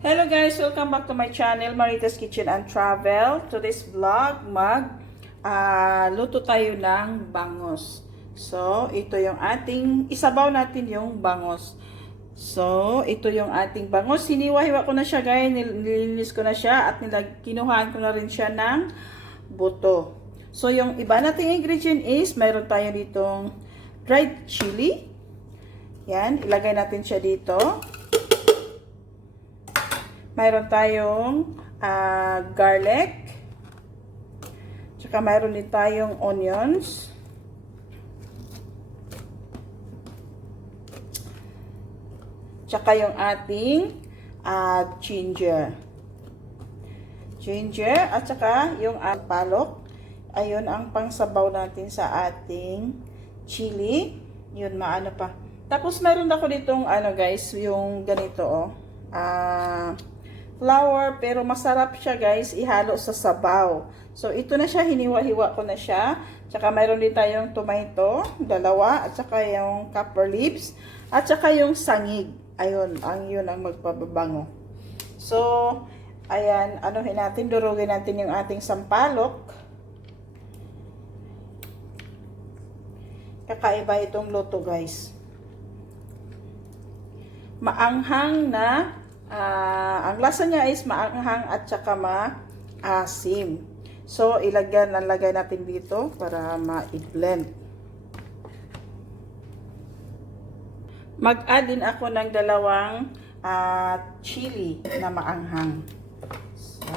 Hello guys! Welcome back to my channel, Marita's Kitchen and Travel. Today's vlog, mag ah, luto tayo ng bangos. So, ito yung ating, isabaw natin yung bangos. So, ito yung ating bangos. Hiniwa-hiwa ko na siya guys, nil- nilinis ko na siya at nilag, kinuhaan ko na rin siya ng buto. So, yung iba nating ingredient is, mayroon tayo ditong dried chili. Yan, ilagay natin siya dito. Mayroon tayong ah, garlic. Tsaka mayroon din tayong onions. Tsaka yung ating ah, ginger. Ginger at tsaka yung uh, palok. Ayun ang pangsabaw natin sa ating chili. Yun, maano pa. Tapos meron ako ditong ano guys, yung ganito oh. Ah, flour pero masarap siya guys ihalo sa sabaw. So ito na siya hiniwa-hiwa ko na siya. Tsaka mayroon din tayong tomato, dalawa at saka yung copper leaves at saka yung sangig. Ayun, ang yun ang magpababango. So ayan, anuhin natin, durugin natin yung ating sampalok. Kakaiba itong luto guys maanghang na ah, ang lasa niya is maanghang at saka maasim. So, ilagyan, nalagay natin dito para ma-blend. Mag-add din ako ng dalawang ah, chili na maanghang. So,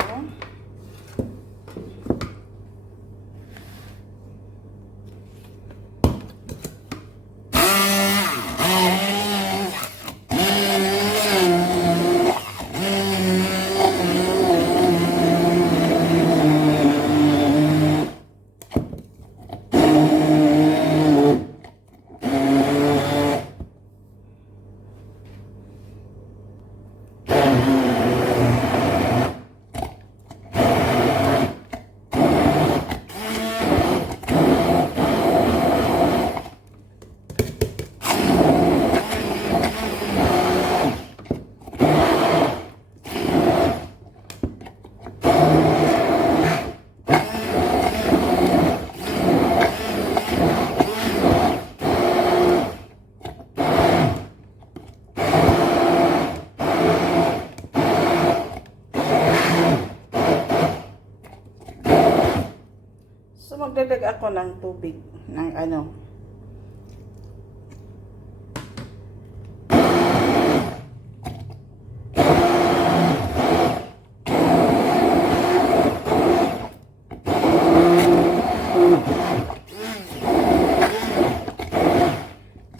So magdadag ako ng tubig ng ano.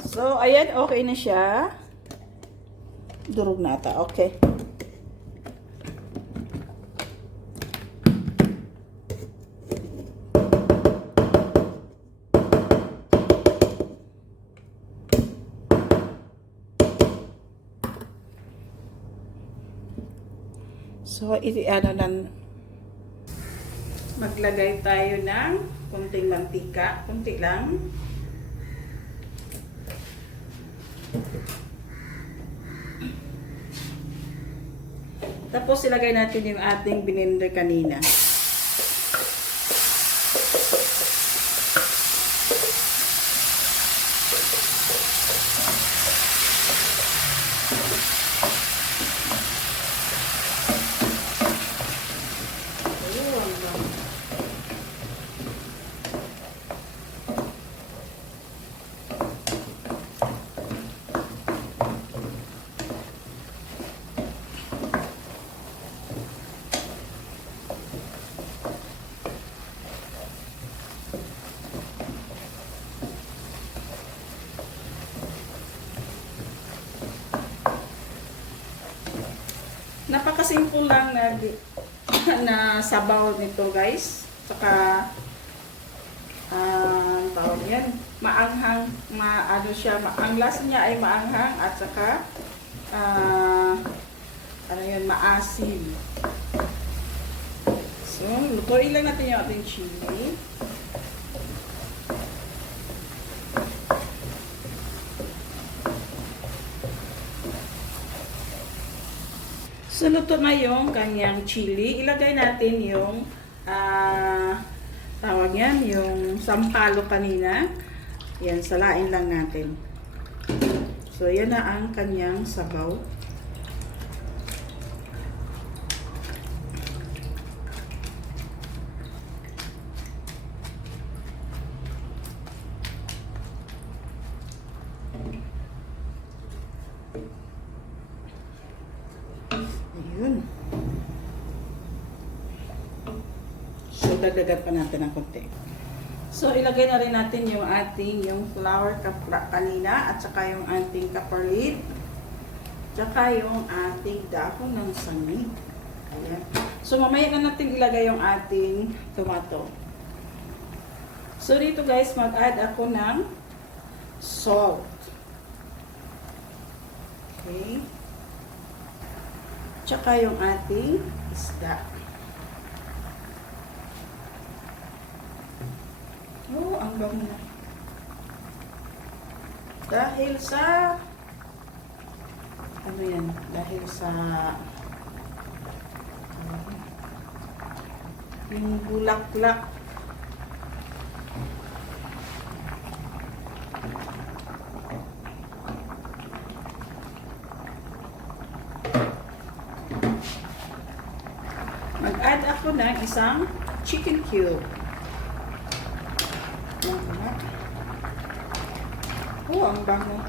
So, ayan, okay na siya. Durog na ata, okay. So, ano nan maglagay tayo ng kunting mantika, kunti lang. Tapos ilagay natin yung ating binender kanina. Ayun, Napakasimple lang na, na sabaw nito guys. Saka, ah, ang tawag yan, maanghang, ma, ano siya, ma, ang lasa niya ay maanghang at saka, ah, ano yun, maasim. So, lutuin lang natin yung ating chili. So, luto na yung kanyang chili. Ilagay natin yung, ah, tawag yan, yung sampalo kanina. Yan, salain lang natin. So, yan na ang kanyang sabaw. Ayun. So, dagdagan pa natin ng konti. So, ilagay na rin natin yung ating yung flour kapra kanina at saka yung ating kaparlit. Tsaka yung ating dahon ng sangig. Ayan. So, mamaya na natin ilagay yung ating tomato. So, dito guys, mag-add ako ng salt. Okay. Tsaka yung ating isda. Oh, ang bango na. Dahil sa ano yan? Dahil sa ano, yung bulaklak Mag-add ako ng isang chicken cube. Oh, ang bango.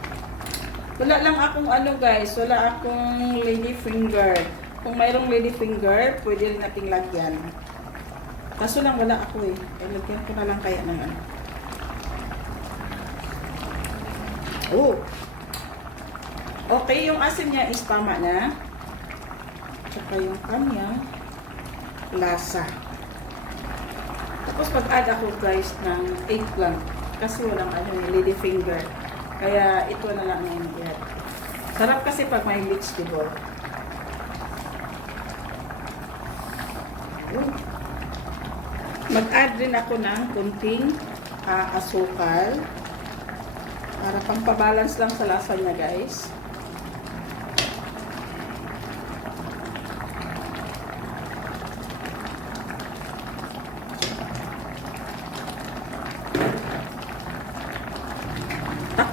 Wala lang akong ano guys, wala akong lady finger. Kung mayroong lady finger, pwede rin nating lagyan. Kaso lang wala ako eh. Eh, lagyan ko na lang kaya ng ano. Oh! Okay, yung asin niya is tama na. Tsaka yung kanya lasa. Tapos pag-add ako guys ng eggplant. Kasi walang ano yung lady finger. Kaya ito na lang yung i-add. Sarap kasi pag may vegetable. Mag-add rin ako ng kunting ah, asukal. Para pang-balance lang sa lasa niya guys.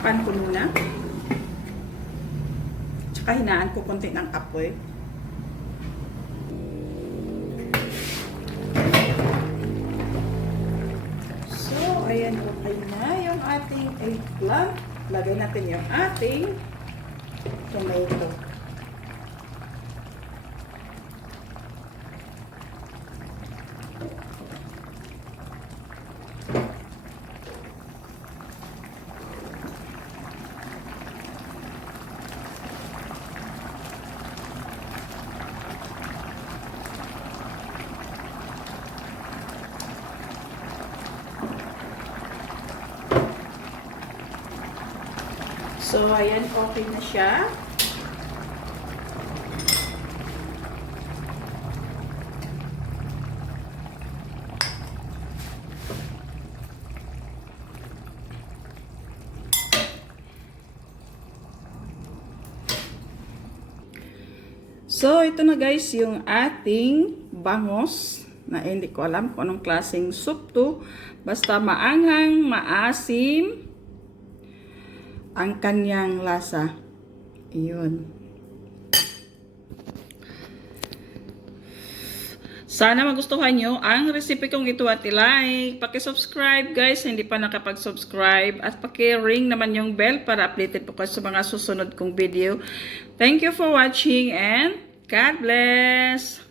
Takpan ko muna. Tsaka hinaan ko konti ng apoy. So, ayan okay na yung ating eggplant. Lagay natin yung ating tomato. So, ayan, okay na siya. So, ito na guys yung ating bangos na hindi ko alam kung anong klaseng soup to. Basta maanghang, maasim, ang kanyang lasa. Iyon. Sana magustuhan nyo ang recipe kong ito at i-like. Paki-subscribe guys, hindi pa nakapag-subscribe. At paki-ring naman yung bell para updated po kayo sa mga susunod kong video. Thank you for watching and God bless!